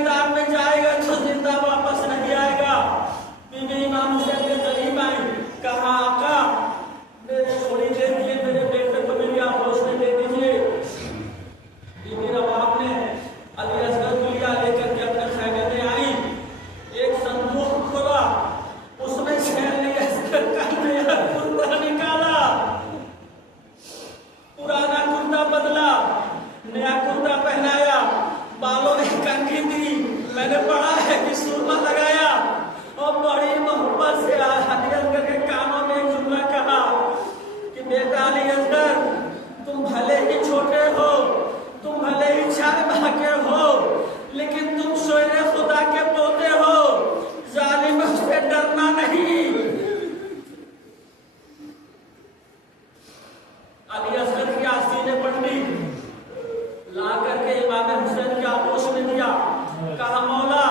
मैदान में जाएगा तो जिंदा वापस नहीं आएगा। बीबी इमाम हुसैन के करीब आई, कहा आका मेरे छोड़ी दे दिए, मेरे बेटे को मेरी आगोश में दे दीजिए। बीबी रबाब ने अली असगर को लिया, लेकर के अपने खैमे में आई, एक संदूक खोला, उसमें से अली असगर का नया कुर्ता निकाला, पुराना कुर्ता बदला, नया कुर्ता पहनाया, बालों में कंघी दी, मैंने पढ़ा है कि सुरमा लगाया और बड़ी मोहब्बत से अली असगर के कानों में एक जुमला कहा कि बेटा अली असगर, तुम भले ही छोटे हो, तुम भले ही चाय भागे हो, लेकिन तुम शेरे खुदा के पोते हो, जालिम से डरना नहीं। अली असगर की आस्तीनें पकड़ी, ला करके इमाम हुसैन की आगोश में दिया, कहा मौला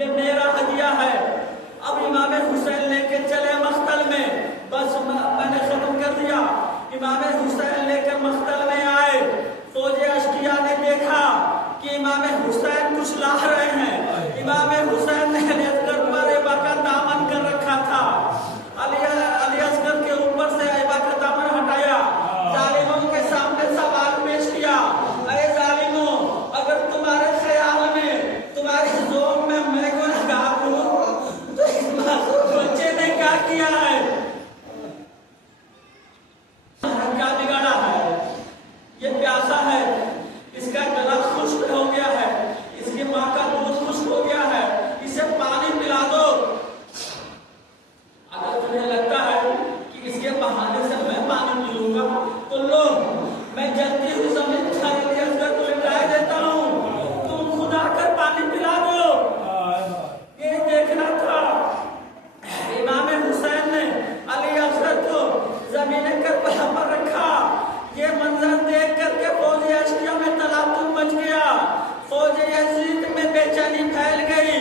ये मेरा हदिया है, अब इमाम हुसैन लेके चले मख्तल में, बस मैंने खत्म कर दिया। इमाम हुसैन लेकर मख्तल में आए, फौजे अश्किया ने देखा कि इमाम हुसैन कुछ ला रहे हैं। इमाम हुसैन ने अली असगर पर ऐबा का दामन कर रखा था, अली असगर के ऊपर से ऐबा का दामन हटाया, जालिमों के सामने सवाल पेश किया, अरे जालिमों, अगर तुम्हारे ख्याल में, तुम्हारे जोम में मैं गुनहगार हूं तो इस मासूम बच्चे ने क्या किया है, क्या बिगाड़ा है? ये प्यासा है, इसका गला खुश्क हो गया है, इसकी माँ का दूध खुश्क हो गया है, इसे पानी पिला दो। अगर तुम्हें लगता है कि इसके बहाने से मैं पानी पी लूंगा तो लो, मैं जलती हुई जमीन अली असगर को लिटाए देता हूँ, तुम खुद आकर पानी पिला दो। ये देखना था। इमाम हुसैन ने अली असगर को जमीन करबला पर रखा। ये मंजर देख करके फौज अश्किया में तलातुम मच गया, फौज यजीद में बेचैनी फैल गई।